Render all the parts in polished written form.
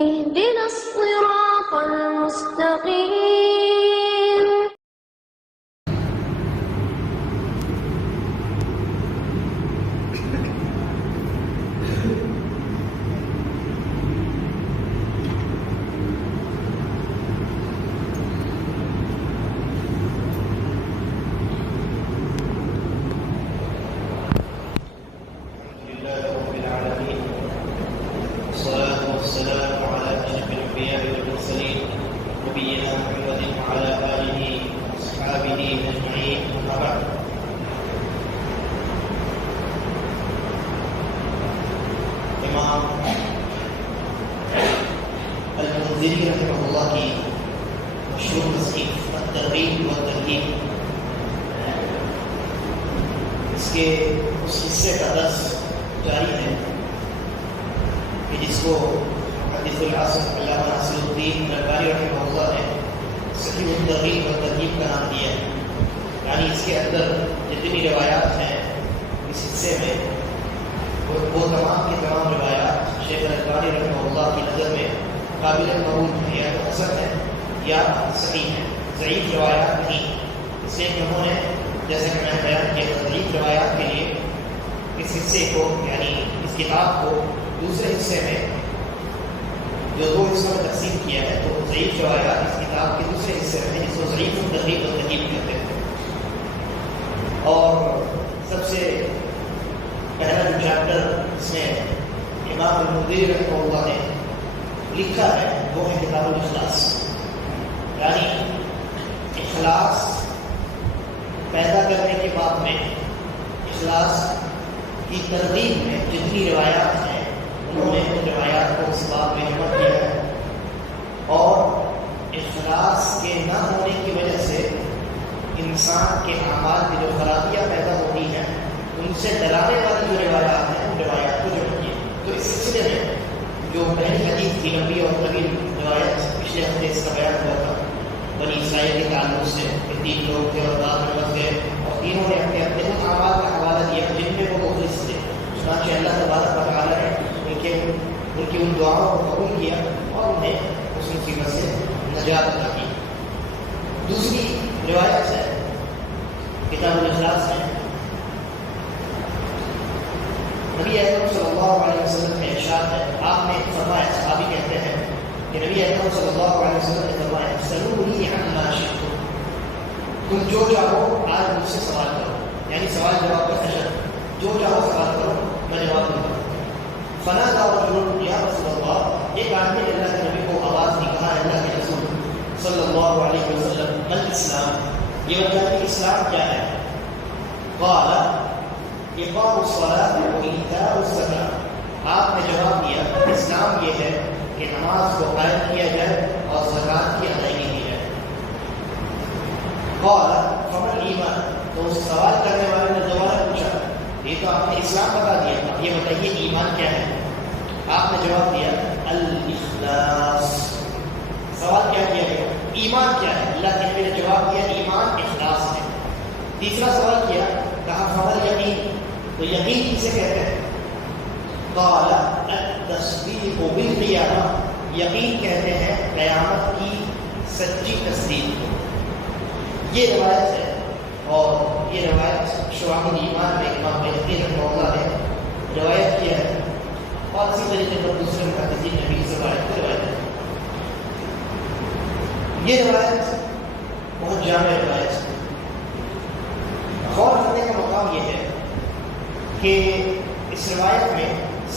اهدنا الصراط المستقيم. المنذری رحمہ اللہ کی مشہور تصنیف الترغیب والترہیب، اس کے اس حصے کا درس جاری ہے کہ جس کو حدیث العصر علامہ ناصر الدین البانی رحمہ اللہ نے صحیح الترغیب والترہیب کا نام دیا ہے. یعنی اس کے اندر جتنی روایات ہیں اس حصے میں وہ تمام کی تمام روایات شیخ البانی رحمہ اللہ کی نظر میں قابل قبول ہے یا تو حسن ہے یا صحیح ہے، ضعیف روایات نہیں. اس لیے کہ انہوں نے جیسے کہ میں نے بیان کیا ضعیف روایات کے لیے اس حصے کو یعنی اس کتاب کو دوسرے حصے میں جو دو حصوں میں تقسیم کیا ہے، تو ضعیف روایات اس کتاب کے دوسرے حصے میں جس کو ضعیف الترغیب والترہیب کہتے ہیں. اور سب سے پہلا جو چیپٹر اس میں امام المنذری رحمہ اللہ نے لکھا ہے وہ ہے کتاب الاخلاص. یعنی اخلاص پیدا کرنے کے بعد میں اخلاص کی ترغیب میں جتنی روایات ہیں انہوں نے ان روایات کو اس بات میں جمع کیا ہے، اور اخلاص کے نہ ہونے کی وجہ سے انسان کے اعمال کی جو خرابیاں پیدا ہوتی ہیں ان سے ڈرانے والی جو روایات ہیں ان روایات کو جمع کیا. تو اس سلسلے میں جو پہلی حدیث کی لمبی اور طویل روایت پچھلے ہفتے اس کا بیان ہوا تھا بنی اسرائیل کے تعلق سے کہ 3 لوگ تھے اور بعد میں بس گئے اور تینوں نے اپنے اپنے ان اعمال کا حوالہ دیا جن میں وہ مخلص تھے. چنانچہ اللہ تبارک و تعالیٰ نے ان کی ان دعاؤں کو قبول کیا اور انہیں اس مصیبت سے نجات عطا کی. دوسری روایت ہے کتاب الاخلاص میں نبی اکرم صلی اللہ علیہ وسلم کا ارشاد ہے. آپ نے فرمایا، صحابی کہتے ہیں کہ نبی اکرم صلی اللہ علیہ وسلم نے فرمایا سلونی عما شئتم، تم جو چاہو آج مجھ سے سوال کرو. یعنی سوال جواب کا سیشن، جو چاہو سوال کرو میں جواب دوں گا. فنادى رجل یا رسول اللہ، ایک آدمی نے اللہ کے نبی کو آواز دی، کہا اللہ کے رسول صلی اللہ علیہ وسلم ما الاسلام، یہ بتائیں کہ اسلام کیا ہے؟ قال اقام الصلاۃ وایتاء الزکاۃ، آپ نے جواب دیا اسلام یہ ہے کہ نماز کو قائم کیا جائے اور زکوٰۃ کی ادائیگی کی جائے. قال فما الایمان، تو اس سوال کرنے والے نے دوبارہ پوچھا یہ تو آپ نے اسلام بتا دیا، اب یہ بتائیے ایمان کیا ہے؟ آپ نے جواب دیا الاخلاص. سوال کیا کیا گیا؟ ایمان کیا ہے؟ اللہ کے نبی نے جواب دیا ایمان اخلاص ہے. تیسرا سوال کیا، کہا فما الیقین، تو یقین کسے کہتے ہیں؟ قال التصدیق بالقیامہ، یقین کہتے ہیں قیامت کی سچی تصدیق کو. یہ روایت ہے اور یہ روایت شعب الایمان میں امام بہقی رحمہ اللہ نے روایت کیا ہے اور اسی طریقے پر دوسرے محدثین نے بھی اس روایت کو روایت ہے. یہ روایت بہت جامع روایت ہے. غور کرنے کا مقام یہ ہے کہ اس روایت میں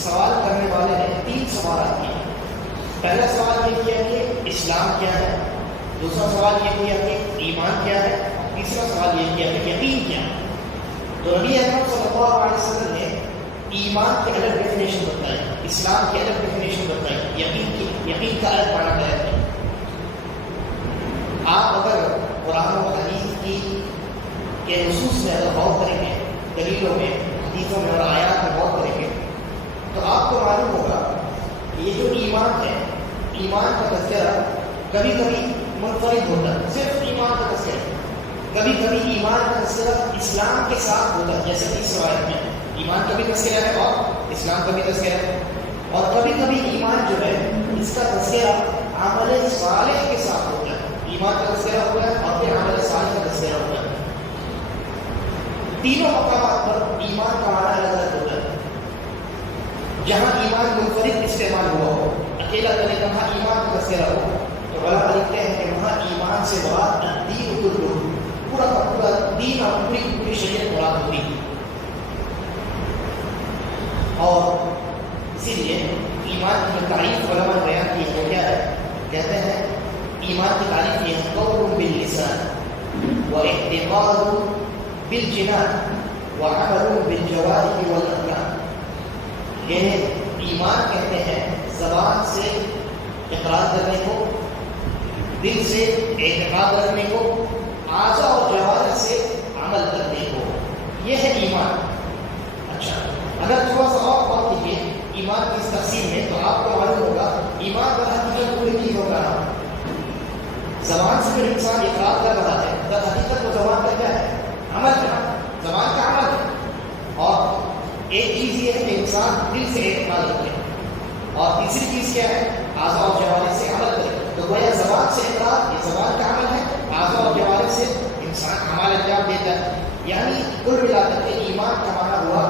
سوال کرنے والے نے 3 سوالات کیے. پہلا سوال یہ کیا کہ اسلام کیا ہے، دوسرا سوال یہ کیا کہ ایمان کیا ہے، تیسرا سوال یہ کیا کہ یقین کیا ہے. تو نبی اکرم صلی اللہ علیہ وسلم نے ایمان کی الگ ڈیفینیشن بتائی، اسلام کی الگ ڈیفینیشن بتائی، یقین کا الگ معنی بیان کیا. آپ اگر قرآن و حدیث کے نصوص میں اگر غور کریں گے، دلیلوں میں، حدیثوں میں اور آیات میں غور کریں گے تو آپ کو معلوم ہوگا کہ یہ جو ایمان ہے، ایمان کا تذکرہ کبھی کبھی منفرد ہوتا ہے، صرف ایمان کا تذکرہ. کبھی کبھی ایمان کا تذکرہ اسلام کے ساتھ ہوتا ہے، جیسے کہ اس روایت میں ایمان کا بھی تذکرہ ہے اور اسلام کا بھی تذکرہ ہے. اور کبھی کبھی ایمان جو ہے اس کا ایمان کا تذکرہ ہوا ہے اور پھر عمل صالح کا تذکرہ ہوا ہے. تینوں مقامات پر ایمان کا معنی الگ الگ ہوتا ہے. جہاں ایمان منفرد استعمال ہوا ہو، اکیلا کرنے کا وہاں ایمان کا تذکرہ ہو، تو علماء لکھتے ہیں کہ وہاں ایمان سے مراد الدین کلہ، پورا کا پورا دین اور پوری کی پوری شریعت مراد ہوتی ہے. اور اسی لیے ایمان کی تعریف علماء نے بیان کی ہے، کیا ہے؟ کہتے ہیں ایمان کی تعریف یہ ہے قول باللسان واعتقاد بالجنان وعمل بالجوارح والارکان. یہ ایمان کہتے ہیں زبان سے اقرار کرنے کو، دل سے اعتقاد رکھنے کو، اعضاء اور جوارح سے عمل کرنے کو، یہ ہے ایمان. اچھا، اگر تھوڑا سا اور بات کیجیے ایمان کی اس تقسیم میں تو آپ کو معلوم ہوگا ایمان کا حقیقت کوئی نہیں ہوگا. زبان سے جو انسان اقرار کر رہا ہے در حقیقت وہ زبان کا کیا ہے؟ عمل کا، زبان کا عمل ہے. اور ایک چیز یہ ہے کہ انسان دل سے اعتقاد رکھے، اور تیسری چیز کیا ہے؟ اعضاء اور جوارح سے عمل کرے. تو گویا زبان سے اقرار یہ زبان کا عمل ہے، اعضاء اور جوارح سے انسان اعمال انجام دیتا ہے. یعنی کل ملا کر کے ایمان کا معنی ہوا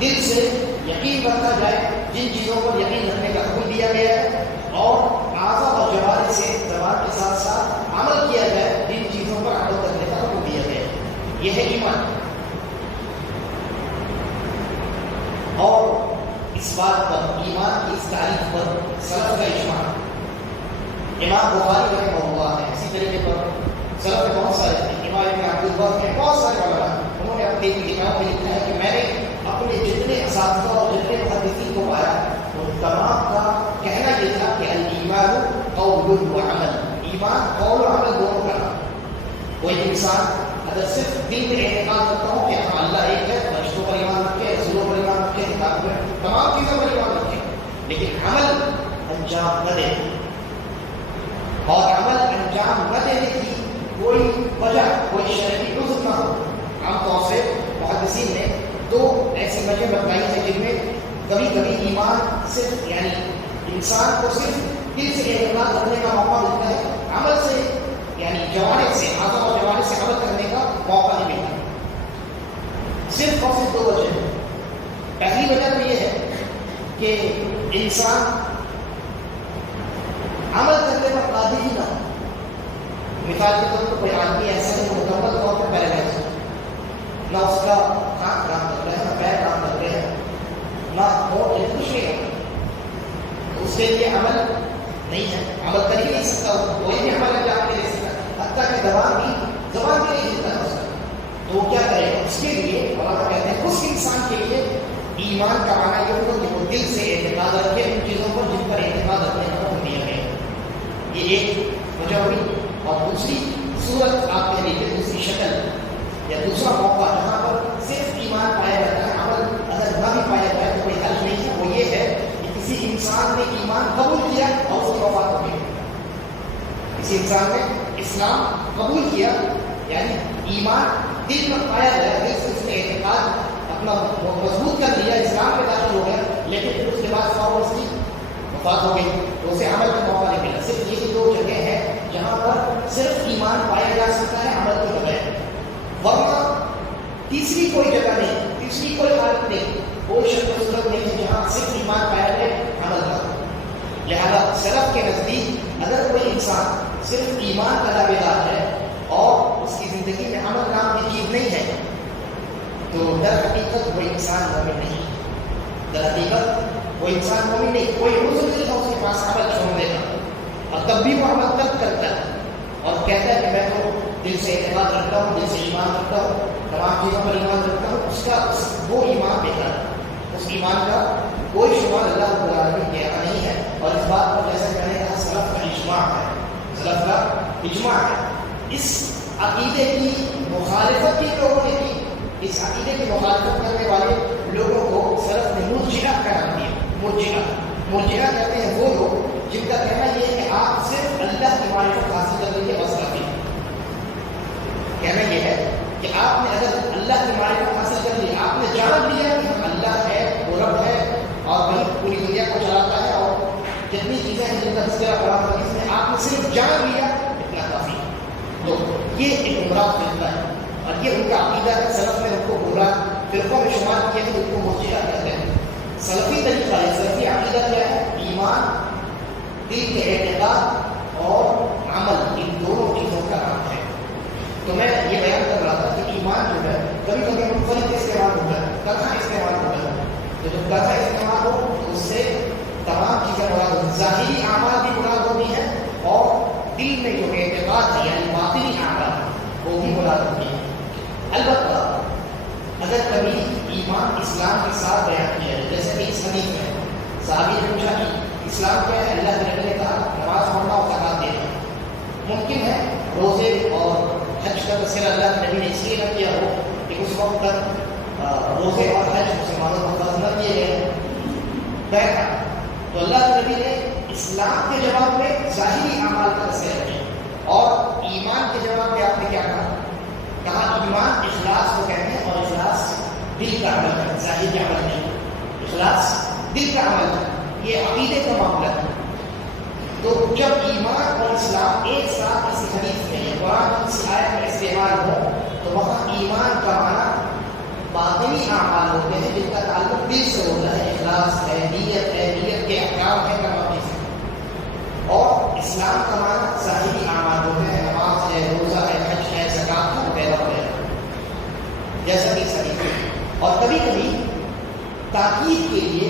دل سے یقین رکھا جائے جن چیزوں پر یقین رکھنے کا حکم دیا گیا ہے، اور اعضاء اور جوارح سے زبان کے ساتھ ساتھ عمل کیا جائے جن چیزوں پر عمل کرنے کا حکم دیا گیا ہے. یہ ہے ایمان. اور اس بات پر ایمان کی اس تعریف پر سلف کا اجماع. امام بخاری رحمہ اللہ ہے، اسی طریقے پر سلف میں بہت سارے ہیں، امام ابن عبد البر کے بہت سارے علماء، انہوں نے اپنی کتاب میں لکھا ہے کہ میں نے اپنے جتنے اساتذہ اور جتنے محدثین کو پایا ان تمام کا کہنا یہ تھا کہ الایمان قول و عمل. ایمان قول و عمل دونوں کا. کوئی انسان اگر صرف دل میں اعتقاد کرتا ہو کہ ہاں اللہ ایک ہے، فرشتوں پر ایمان رکھے، رسولوں پر ایمان رکھے، کتاب پر تمام چیزوں پر ایمان رکھے، لیکن عمل انجام نہ دے، اور عمل انجام نہ دینے کی کوئی وجہ، کوئی شرعی عذر نہ ہو. عام طور سے محدثین نے دو ایسی وجہ بتائی ہے جن میں کبھی کبھی ایمان صرف یعنی انسان کو صرف دل سے اعتقاد کرنے کا موقع ملتا ہے، عمل سے یعنی جوارح سے، اعضاء اور جوارح سے عمل کرنے کا موقع نہیں ملتا. صرف اور صرف دو وجہ ہیں. پہلی وجہ تو یہ ہے کہ انسان عمل کرنے پر قادر ہی نہ ہو. مثال کے طور پر کوئی آدمی ایسا ہے مکمل طور پر پیرالائز ہے، نہ اس کا ہاتھ کام کر رہا ہے، نہ پیر کام کر رہے ہیں، نہ ہونٹ یا کچھ نہیں ہے، اس کے لیے عمل نہیں ہے، عمل کر ہی نہیں سکتا، کوئی بھی عمل انجام نہیں دے سکتا، حتیٰ کہ زبان بھی نہیں دیتا ہے اس کا. تو وہ کیا کرے گا؟ اس کے لیے علماء کہتے ہیں اس انسان کے لیے ایمان کا معنی یہ ہوگا کہ وہ دل سے اعتقاد رکھے ان چیزوں پر جن پر اعتقاد رکھنے کا حکم دیا گیا. یہ ایک وجہ ہوئی. اور دوسری صورت آپ کہہ لیجیے، دوسری شکل یا دوسرا موقع جہاں پر صرف ایمان پایا جاتا ہے، عمل اگر نہ بھی پایا جائے تو کوئی حل نہیں ہے. وہ یہ ہے کہ کسی انسان نے ایمان قبول کیا اور اس کی وفات ہو گئی. کسی انسان نے اسلام قبول کیا یعنی ایمان دل میں پایا گیا، دل سے اس نے اعتقاد اپنا مضبوط کر لیا، اسلام میں داخل ہو گیا، لیکن پھر اس کے بعد 100 برس کی وفات ہو گئی تو اسے عمل کا موقع نہیں ملا. صرف یہ دو جگہ ہیں جہاں پر صرف ایمان پایا جا سکتا ہے، عمل کے بغیر. ورنہ تیسری کوئی جگہ نہیں، تیسری کوئی حالت نہیں، کوئی شکل صورت نہیں ہے جہاں صرف ایمان پایا جائے عمل کا. لہذا سلف کے نزدیک اگر کوئی انسان صرف ایمان کا دعوے دار ہے اور اس کی زندگی میں عمل نام کی چیز نہیں ہے تو در حقیقت وہ انسان مومن نہیں. در حقیقت وہ انسان مومن نہیں. کوئی عذر نہیں ہے اس کے پاس عمل چھوڑنے کا، اور تب بھی وہ عمل تک کرتا ہے اور کہتا ہے کہ میں تو دل سے اعتماد رکھتا ہوں، دل سے ایمان رکھتا ہوں، تمام چیزوں پر ایمان رکھتا ہوں. اس کا وہ ایمان بہتر ہے، اس ایمان کا کوئی شمار اللہ رب العالمین کے یہاں نہیں ہے. اور اس بات پر جیسا کہ میں نے کہا سلف کا اجماع ہے، سلف کا اجماع ہے. اس عقیدے کی مخالفت کی لوگوں نے کی، اس عقیدے کی مخالفت کرنے والے لوگوں کو سلف نے مرجئہ قرار دیا. مرجئہ کہتے ہیں وہ لوگ جن کا کہنا یہ ہے کہ آپ صرف اللہ کی معرفت حاصل کر لیجیے بس کافی. کہنا یہ ہے کہ آپ نے اگر اللہ کی معرفت حاصل کر لی، آپ نے جان لیا کہ اللہ ہے، وہ رب ہے اور وہی پوری دنیا کو چلاتا ہے اور جتنی چیزیں ہیں جن کا تذکرہ قرآن حدیث میں آپ نے صرف جان لیا تو یہ ایک گمراہ فرقہ ہے اور یہ ان کا عقیدہ ہے. سلف نے ان کو گمراہ فرقوں میں شمار کیا ہے، ان کو مرجئہ کہتے ہیں. سلفی طریقہ ہے، سلفی عقیدہ کیا ہے؟ ایمان دل کے اعتقاد اور عمل، ان دونوں چیزوں کا نام ہے. تو میں یہ بیان کر رہا تھا کہ ایمان جو ہے کبھی کبھی منفرد استعمال ہوتا ہے، طرح استعمال ہوتا ہے. تو جب طرح استعمال ہو تو اس سے تمام چیزیں مراد ہوتی ہیں. ظاہری اعمال بھی مراد ہوتی ہیں اور دل میں جو اعتقاد ہے یعنی باطنی اعمال وہ بھی مراد ہوتی ہیں. البتہ اگر کبھی ایمان اسلام کے ساتھ بیان کیا ہے، جیسے کہ اس حدیث میں صحابی نے پوچھا کہ اسلام کیا ہے؟ اللہ کے نبی نے کہا نماز پڑھنا اور زکات دینا. ممکن ہے روزے اور حج کا تذکرہ اللہ کے نبی نے اس لیے نہ کیا ہو کہ اس وقت تک روزے اور حج مسلمانوں کو فرض نہ کیے گئے بیٹھا. تو اللہ کے نبی نے اسلام کے جواب میں ظاہری اعمال کا تذکرہ کیا اور ایمان کے جواب میں آپ نے کیا کہا ایمان اخلاص کو کہتے ہیں اور اخلاص دل کا عمل ہے، ظاہری عمل نہیں. اخلاص دل کا عمل ہے، یہ عقیدے کا معاملہ ہے. تو جب ایمان اور اسلام ایک ساتھ اس حدیث میں یا قرآن کی کسی آیت میں استعمال ہو تو وہاں ایمان کا معنی باطنی اعمال ہوتے ہیں جن کا تعلق دل سے ہوتا ہے، اخلاص ہے، نیت ہے، نیت کے احکام ہے کمانے سے. اور اسلام کا معنی ظاہری اعمال ہوتے ہیں، نماز ہے، روزہ ہے، حج ہے، زکات ہے وغیرہ وغیرہ، جیسا کہ صحیح. اور کبھی کبھی تاکید کے لیے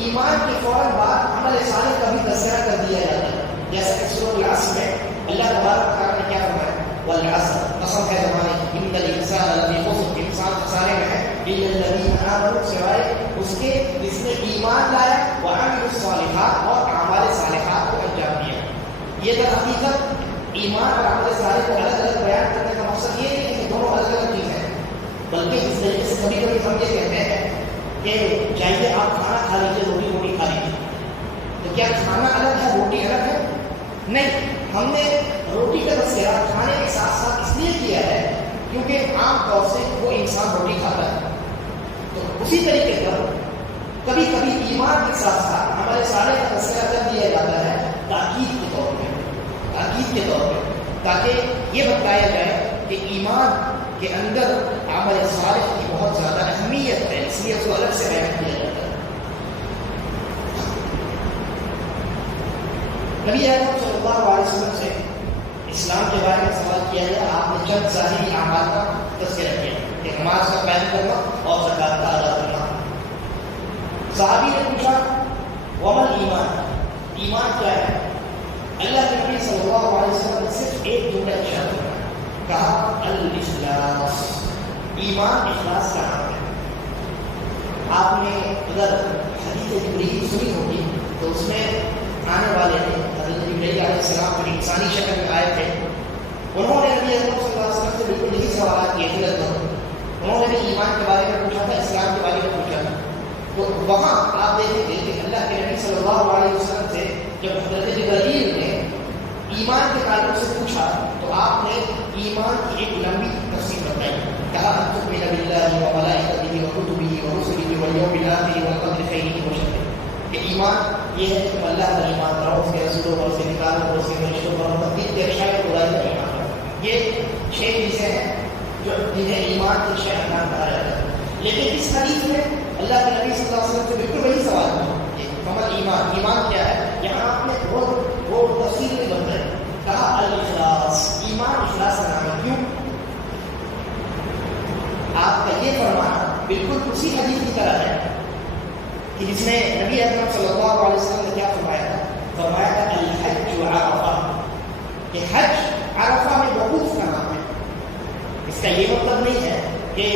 ایمان کے فوراً بعد عمل صالح کا بھی تذکرہ کر دیا جاتا ہے، جیسا کہ سورۃ العصر میں اللہ تبارک تعالیٰ نے کیا فرمایا؟ والعصر، قسم ہے زمانے کی، ان الانسان لفی خسر، انسان خسارے میں ہے، الا الذین آمنوا، سوائے اس کے جس نے ایمان لایا، وعملوا الصالحات، اور اعمال صالحات کو انجام دیا. یہ در حقیقت ایمان اور عمل صالح کو الگ الگ بیان کرنے کا مقصد یہ نہیں ہے کہ دونوں الگ الگ چیزیں ہیں، بلکہ اس طریقے سے کبھی کبھی ہم یہ کہتے ہیں کہ چاہیے آپ کھانا کھا لیجیے، روٹی کھا لیجیے. تو کیا کھانا الگ ہے روٹی الگ ہے؟ نہیں. ہم نے روٹی کا تذکرہ کھانے کے ساتھ ساتھ اس لیے کیا ہے کیونکہ عام طور سے وہ انسان روٹی کھاتا ہے. تو اسی طریقے پر کبھی کبھی ایمان کے ساتھ ساتھ ہمارے سارے کا تذکرہ کر دیا جاتا ہے تاکید کے طور پہ، تاکہ یہ بتایا جائے کہ ایمان کے اندر عمل صالح کی بہت زیادہ اہمیت ہے، اس لیے اس کو الگ سے بیان کیا جاتا ہے. نبی اکرم صلی اللہ علیہ وسلم سے اسلام کے بارے میں سوال کیا گیا. آپ نے چند ظاہری اعمال کا تذکرہ کیا کہ نماز کا قائم کرنا اور زکات کا ادا کرنا. صحابی نے پوچھا ومل ایمان، ایمان کیا ہے؟ اللہ کے نبی صلی اللہ علیہ وسلم نے صرف ایک جملہ ارشاد فرمایا، کہا الاخلاص، ایمان اخلاص کا نام ہے. آپ نے اگر حدیث جبریل سنی ہوگی تو اس میں آنے والے ہیں حضرت جبریل علیہ السلام جو انسانی شکل میں آئے تھے، انہوں نے نبی اکرم صلی اللہ علیہ وسلم سے بالکل یہی سوالات کیے تھے. انہوں نے بھی ایمان کے بارے میں پوچھا تھا، اسلام کے بارے میں پوچھا تھا. تو وہاں آپ دیکھیں گے کہ اللہ کے نبی صلی اللہ علیہ وسلم سے جب حضرت جبریل نے ایمان کے تعلق سے پوچھا تو آپ نے ایمان کی ایک لمبی تفصیل بتائی. کہا ان تؤمن باللہ وملائکتہ وکتبہ ورسلہ والیوم الآخر والقدر خیرہ وشرہ، کہ ایمان یہ ہے کہ تم اللہ پر ایمان لاؤ، اس کے رسولوں پر، اس کے کتابوں پر، اس کے فرشتوں پر، تقدیر کے اشیاء پر برائی پر ایمان لاؤ. یہ 6 چیزیں ہیں جو جنہیں ایمان کے 6 ارکان کہا جاتا ہے. لیکن اس حدیث میں اللہ کے نبی صلی اللہ علیہ وسلم سے بالکل وہی سوال ہے کہ فمل ایمان، ایمان کیا ہے؟ یہاں آپ نے وہ تفصیل نہیں بتائی. کہا الاخلاص، ایمان اخلاص کا نام ہے. کیوں؟ آپ کا یہ فرمانا بالکل اسی حدیث کی طرح ہے کہ جس میں نبی اکرم صلی اللہ علیہ وسلم نے کیا فرمایا تھا؟ فرمایا تھا الحج عرفہ، کہ حج عرفہ میں وقوف کا نام ہے. اس کا یہ مطلب نہیں ہے کہ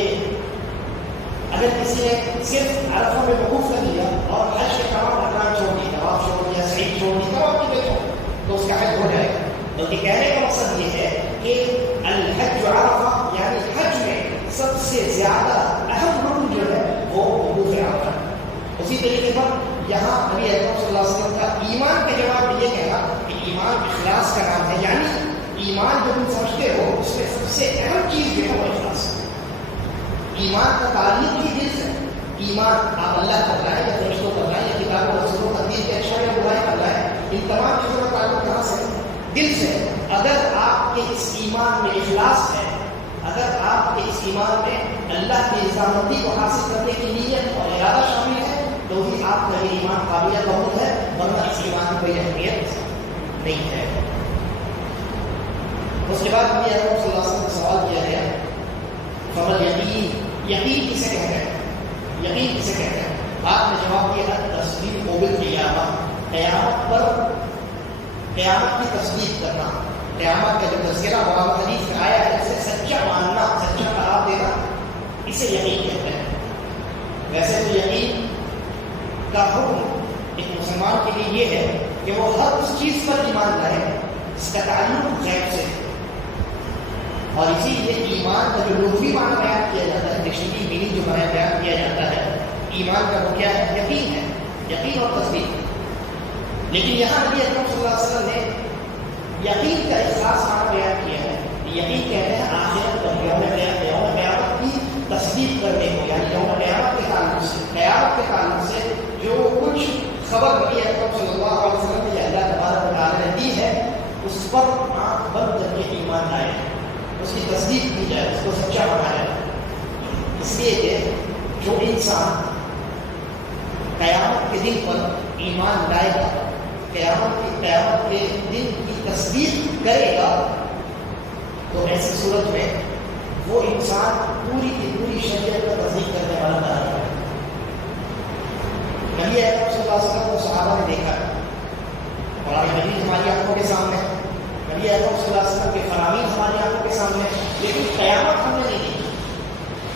اگر کسی نے صرف عرفہ میں وقوف کر لیا اور حج کے تمام ارکان چھوڑ دی، طواف چھوڑ دیا، سعی چھوڑ دی، تمام چیزیں چھوڑ دی تو اس کا حج ہو جائے گا. بلکہ کہنے کا مقصد یہ ہے کہ الحج عرفہ یعنی حج میں سب سے زیادہ اہم رکن جو ہے وہ وقوف عرفہ ہے. اسی طریقے پر یہاں نبی اکرم صلی اللہ علیہ وسلم کا ایمان کے جواب میں یہ کہا کہ ایمان اخلاص کا نام ہے، یعنی ایمان جو تم سمجھتے ہو اس میں سب سے اہم چیز جو ہے وہ اخلاص ہے. ایمان کا تعلق ہی دل سے. ایمان آپ اللہ پر لائیں یا فرشتوں پر لائیں یا کتابوں رسولوں کا دین کے اشیاء یا برائی پر لائیں، ان تمام چیزوں کا تعلق کہاں سے؟ دل سے. اگر آپ کے اس اس ایمان میں اخلاص ہے، اگر آپ کے اس ایمان میں اللہ کی رضامندی کو حاصل کرنے کی نیت اور ارادہ شامل ہے تو بھی آپ کا یہ ایمان قابل قبول ہے، ورنہ اس ایمان کی کوئی اہمیت نہیں ہے۔ اس کے بعد نبی اکرم صلی اللہ علیہ وسلم سے سوال کیا گیا فمل یقین، یقین کسے کہتے ہیں؟ یقین کسے کہتے ہیں؟ آپ نے جواب دیا ہے تصدیق بالقیامہ، قیامت پر، قیامت کی تصدیق کرنا، قیامت کا جو تذکرہ قرآن حدیث میں آیا ہے اسے سچا ماننا، سچا قرار دینا، اسے یقین کہتے ہیں۔ ویسے تو یقین کا حکم ایک مسلمان کے لیے یہ ہے کہ وہ ہر اس چیز پر ایمان لائے جس کا تعلق غیب سے، اور اسی لیے ایمان کا جو لغوی معنی بیان کیا جاتا ہے، ڈکشنری میننگ جو بیان کیا جاتا ہے ایمان کا وہ کیا ہے؟ یقین ہے، یقین اور تصدیق۔ لیکن یہاں نبی اکرم صلی اللہ علیہ وسلم نے یقین کا اخلاص معنی بیان کیا ہے۔ یقین کہتے ہیں آخرت پر، یوم قیامت کی تصدیق کرنے کو، یعنی یوم قیامت کے تعلق سے، قیامت کے تعلق سے جو کچھ خبر نبی اکرم صلی اللہ علیہ وسلم نے اللہ تبارک و تعالیٰ نے دی ہے اس پر آنکھ بند کر کے ایمان لائے، اس کی تصدیق کی جائے، اس کو سچا بنایا جائے۔ اس لیے کہ جو انسان قیامت کے دن پر ایمان لائے گا، قیامت کے دن کی تصدیق کرے گا، تو ایسی صورت میں وہ انسان پوری کی پوری شریعت کا تصدیق کرنے والا بنا ہے۔ نبی اکرم صلی اللہ علیہ وسلم کو صحابہ نے دیکھا، قرآن مجید ہماری آنکھوں کے سامنے، نبی اکرم صلی اللہ علیہ وسلم کے فرامین ہماری آنکھوں کے سامنے، لیکن قیامت ہم نے نہیں دیکھی۔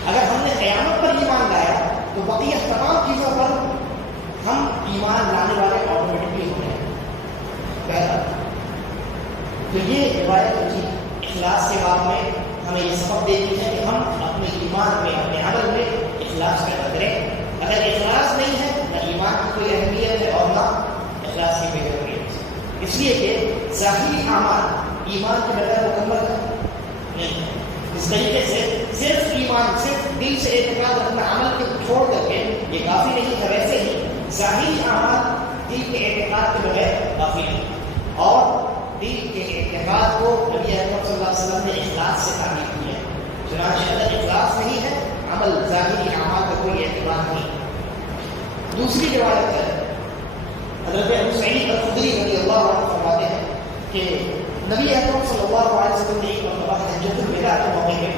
اگر ہم نے قیامت پر ایمان لایا تو بقیہ تمام چیزوں پر ہم ایمان لانے والے آٹومیٹکلی ہو گئے۔ پہلا تو یہ روایت کی اخلاص کے بارے میں ہمیں یہ سبق دیتی ہے کہ ہم اپنے ایمان میں، اپنے عمل میں اخلاص پیدا کریں۔ اگر اخلاص نہیں ہے نہ ایمان کی کوئی اہمیت ہے اور نہ اخلاص کی کوئی اہمیت، اس لیے کہ ظاہری اعمال ایمان کے بغیر مکمل نہیں ہے۔ اس طریقے سے صرف ایمان، صرف دل سے اعتقاد رکھنا عمل کو چھوڑ کر کے یہ کافی نہیں ہے، ویسے ہی ظاہری اعمال دل کے اعتقاد کے بغیر کافی نہیں، اور دل کے اعتقاد کو نبی اکرم صلی اللہ علیہ وسلم نے اخلاص سے تعبیر کیا ہے۔ چنانچہ اگر اخلاص نہیں ہے عمل، ظاہری اعمال کا کوئی اعتبار نہیں۔ دوسری روایت ہے حضرت ابو سعید الخدری رضی اللہ عنہ فرماتے ہیں کہ نبی اکرم صلی اللہ علیہ وسلم نے ایک مرتبہ حجۃ الوداع کے موقع پہ،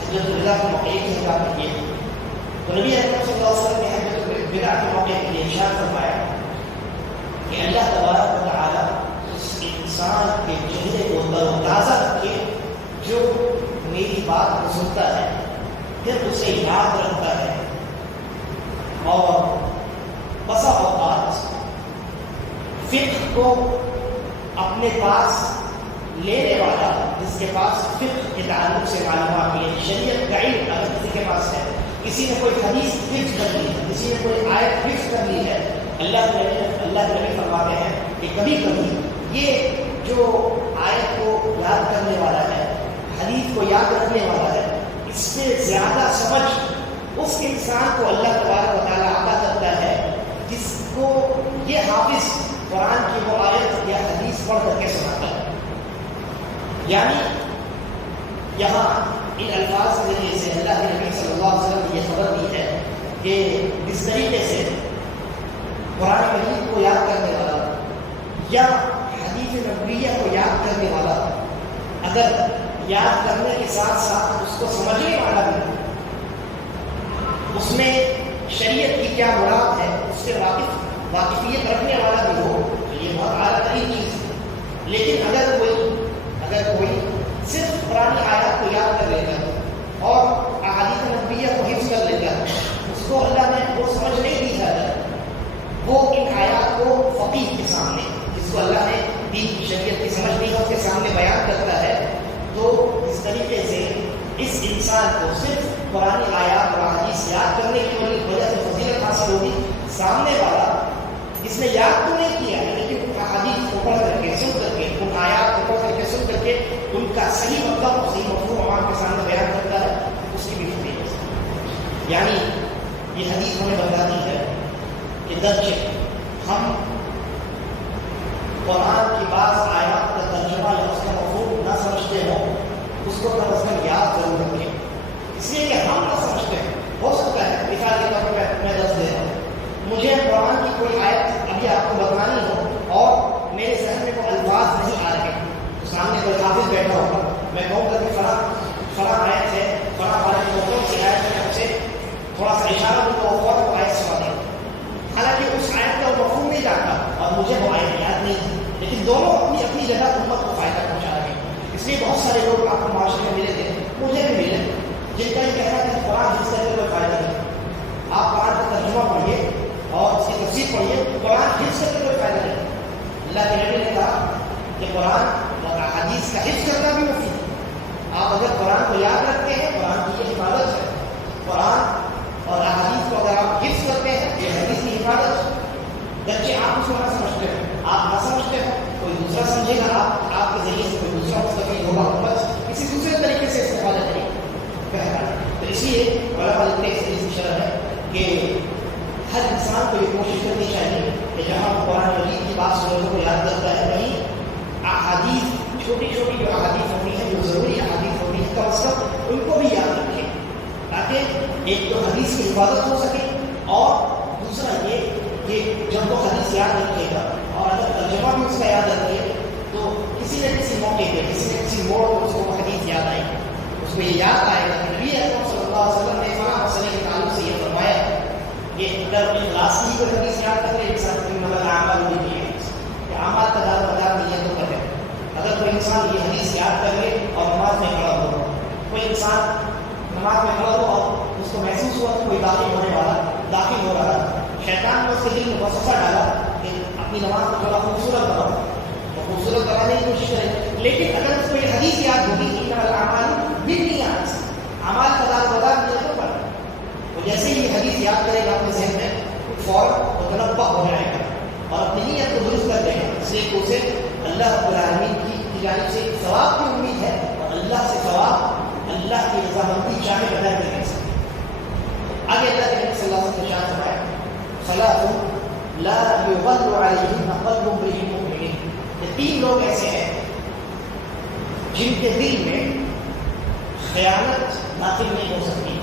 حجۃ الوداع کے موقع کی خطاب کی ہے، تو نبی اکرم صلی اللہ علیہ وسلم نے حجۃ الوداع کے موقع کے لیے ارشاد فرمایا کہ اللہ تبارک و تعالیٰ اس انسان کے چہرے کو تازہ رکھے جو میری بات کو سنتا ہے، پھر اسے یاد رکھتا ہے، اور بسا اوقات فقہ کو اپنے پاس لینے والا، جس کے پاس فقہ کے تعلق سے معلومات ہے، شریعت کا علم اگر کسی کے پاس ہے، کسی نے کوئی حدیث حفظ کر لی ہے، کسی نے کوئی آیت حفظ کر لی ہے، اللہ کے نبی فرماتے ہیں کہ کبھی کبھی یہ جو آیت کو یاد کرنے والا ہے، حدیث کو یاد رکھنے والا ہے، اس سے زیادہ سمجھ اس انسان کو اللہ تبارک و تعالیٰ عطا کرتا ہے جس کو یہ حافظ قرآن کی وہ آیت یا حدیث پڑھ کر کے سناتا ہے۔ یعنی یہاں ان الفاظ کے ذریعے سے اللہ کے نبی صلی اللہ علیہ وسلم نے یہ خبر دی ہے کہ جس طریقے سے قرآن مجید کو یاد کرنے والا یا حدیث نبویہ کو یاد کرنے والا اگر یاد کرنے کے ساتھ ساتھ اس کو سمجھنے والا بھی، اس میں شریعت کی کیا مراد ہے اس سے واقفیت رکھنے والا بھی ہو، تو یہ بہت اعلیٰ ترین چیز ہے۔ لیکن اگر کوئی صرف قرآن آیات کو یاد کر لیتا ہے اور احادیث نبویہ کو حفظ کر لیتا ہے، اس کو اللہ نے وہ سمجھ نہیں دی ہے، وہ ان آیات کو فقیہ کے سامنے، جس کو اللہ نے دین کی شریعت کی سمجھ دی ہے، اس کے سامنے بیان کرتا ہے، تو اس طریقے سے اس انسان کو صرف قرآن آیات اور احادیث یاد کرنے کی وجہ سے فضیلت حاصل ہوگی، سامنے والا جس نے یاد تو نہیں کیا ہے لیکن احادیث کو پڑھ کر کے، سن کر کے، ان آیات کو پڑھ کر کے، سن کر کے ان کا صحیح مطلب اور صحیح مفہوم عوام کے سامنے بیان کرتا ہے، اس کی بھی فضیلت۔ یعنی یہ حدیث ہمیں بتاتی ہے کہ درجے ہم قرآن کی بعض آیات کا ترجمہ یا اس کا مفہوم نہ سمجھتے کو کم از کم یاد ضرور رکھیں، اس لیے کہ ہم نہ سمجھتے ہیں. ہو سکتا ہے مثال کے طور پر میں درس دے رہا ہوں، مجھے قرآن کی کوئی آیت ابھی آپ کو بتانی ہو اور میرے ذہن میں وہ الفاظ نہیں آ رہے، تو سامنے کوئی حافظ بیٹھا ہوگا، میں کہوں گا کہ فلاں آیت ہے، فلاں کی آیت میں ہم سے تھوڑا سا اشارہ دوں تو وہ آیت سنا دیں، حالانکہ اس آیت کا وہ مفہوم نہیں جانتا اور مجھے وہ آیت یاد نہیں ہے، لیکن دونوں اپنی اپنی جگہ امت کو فائدہ پہنچا رہے ہیں. اس لیے بہت سارے لوگ آپ کو معاشرے میں ملے تھے، مجھے بھی ملے، جن کا یہ کہنا ہے کہ قرآن حفظ کرنے کا کوئی فائدہ نہیں. آپ قرآن کا ترجمہ پڑھیے اور اس کی تفسیر پڑھیے، قرآن حفظ کرنے کا کوئی فائدہ نہیں. اللہ کے نبی نے کہا کہ قرآن اور احادیث کا حفظ کرنا بھی مفید ہے. آپ اگر قرآن کو یاد رکھتے ہیں، قرآن کی یہ حفاظت ہے. قرآن اور احادیث کو اگر آپ حفظ کرتے ہیں، یہ حدیث کی حفاظت ہے. جبکہ آپ اس کو نہ سمجھتے ہیں، آپ نہ سمجھتے ہیں، کوئی دوسرا سمجھے گا، آپ کے ذریعے سے کوئی دوسرا مستفید ہوگا، بس کسی دوسرے طریقے سے استفادہ کرے گا. تو اس لیے علماء لکھتے ہیں، اس کی شرح ہے کہ ہر انسان کو یہ کوشش کرنی چاہیے کہ جہاں قرآن مجید کی بات سننے کو یاد کرتا ہے، وہیں احادیث، چھوٹی چھوٹی جو احادیث ہوتی ہیں، جو ضروری احادیث ہوتی ہیں، کم از کم ان کو بھی یاد رکھیں، تاکہ ایک تو حدیث کی حفاظت ہو سکے، اور دوسرا یہ کہ جب وہ حدیث یاد رکھے گا اور اگر ترجمہ بھی اس کا یاد رکھے تو کسی نہ کسی موقع پہ، کسی نہ کسی موڑ پر اس کو وہ حدیث یاد آئے گی، اس کو یہ یاد آئے گا کہ نبی اکرم صلی اللہ علیہ وسلم نے فلاں مسئلے کے تعلق سے یہ فرمایا کہ اگر اخلاص کی کوئی حدیث یاد کرے، انسان کی مطلب اعمال بھی نہیں ہے کہ اعمال کا دار مدار نیتوں پر ہے. اگر کوئی انسان یہ حدیث یاد کر لے اور نماز میں کھڑا ہو، کوئی انسان نماز میں کھڑا ہو اور اس کو محسوس ہوا کہ کوئی داخل ہونے والا، داخل ہو رہا ہے، شیطان نے اس کے دل میں وسوسہ ڈالا کہ اپنی نماز کو تھوڑا خوبصورت بناؤ، وہ خوبصورت بنانے کی کوشش کرے، لیکن اگر اس کو یہ حدیث یاد ہوگی کہ اعمال بالنیات، اعمال کا دار مدار نیتوں پر، تو جیسے ہی یہ حدیث یاد کرے گا اپنے ذہن میں، فوراً متنبع ہو جائے گا اور اپنی نیت کو درست کر دے گا. اس لیے کہ اسے اللہ رب العالمین کی جانب سے ثواب کی امید ہے، اور اللہ سے ثواب، اللہ کی رضامندی چاہے بغیر نہیں کر سکتے. آگے اللہ کے نبی صلی اللہ علیہ وسلم نے ارشاد فرمایا، ثلاث لا يغل عليهن قلب امرئ مؤمن. یہ تین لوگ ایسے ہیں جن کے دل میں خیانت داخل نہیں ہو سکتی.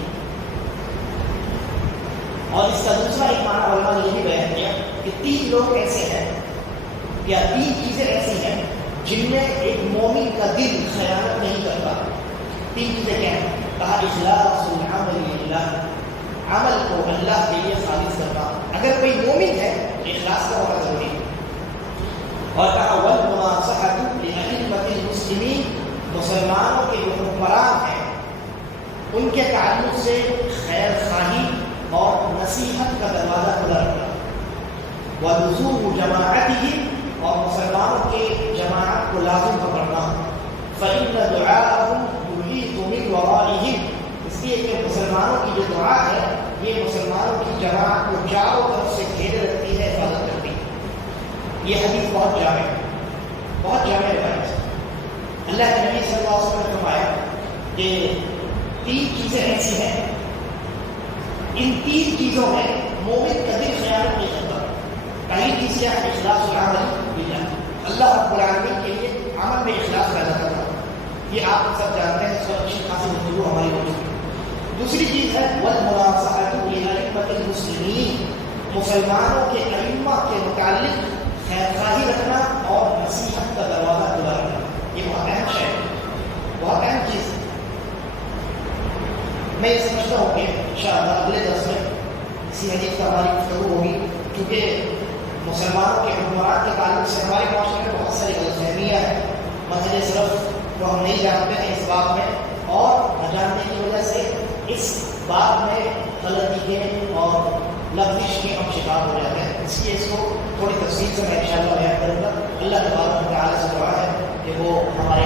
اور اس کا دوسرا ایک معنی علماء نے یہ بھی بیان کیا کہ تین لوگ ایسے ہیں یا تین چیزیں ایسی ہیں جن میں ایک مومن کا دل خیانت نہیں کرتا. تین چیزیں کیا ہیں؟ کہا اخلاص العمل للہ، عمل کو اللہ کے لیے خالص کرنا. اگر کوئی مومن ہے تو اخلاص کا ہونا ضروری ہے. اور کہا والمناصحۃ لأئمۃ المسلمین، مسلمانوں کے جو حکمران ہیں ان کے تعلق سے خیر خواہی اور نصیحت کا دروازہ کھلا رکھنا. ولزوم جماعتهم، اور مسلمانوں کے جماعت کو لازم پکڑنا. فإن دعاءهم يحيط من ورائهم، اس لیے کہ مسلمانوں کی جو دعا ہے یہ مسلمانوں کی جماعت کو چاروں طرف سے گھیرے رکھتی ہے، حفاظت کرتی ہے. یہ حدیث بہت جامع ہے، بہت جامع روایت ہے. اللہ کے نبی صلی اللہ علیہ وسلم نے فرمایا کہ تین چیزیں ایسی ہیں، ان تین چیزوں میں مومن کبھی خیانت نہیں کرتا. پہلی چیز کیا ہے؟ اخلاص العمل للہ، اللہ رب العالمین کے لیے عمل میں اخلاص پیدا کرنا. یہ آپ سب جانتے ہیں، اس پر اچھی خاصی گفتگو ہماری ہوتی ہے. دوسری چیز ہے والمناصحۃ لأئمۃ المسلمین، مسلمانوں کے ائمہ کے متعلق خیر خواہی رکھنا اور نصیحت کا دروازہ کھلا رکھنا. یہ بہت اہم شے ہے، بہت اہم چیز ہے. میں یہ سمجھتا ہوں کہ انشاءاللہ اگلے درس میں اسی حدیث پر ہماری گفتگو ہوگی، کیونکہ مسلمانوں کے حکمران کے تعلق سے ہمارے معاشرے میں بہت ساری غلط فہمیاں ہیں. منہج سلف کو ہم نہیں جانتے ہیں اس بات میں، اور نہ جاننے کی وجہ سے اس بات میں غلطی کے اور لفظش کے ہم شکار ہو جاتے ہیں. اس لیے اس کو تھوڑی تفصیل سے میں انشاءاللہ بیان کروں گا. اللہ تبارک و تعالیٰ سے دعا ہے کہ وہ ہمارے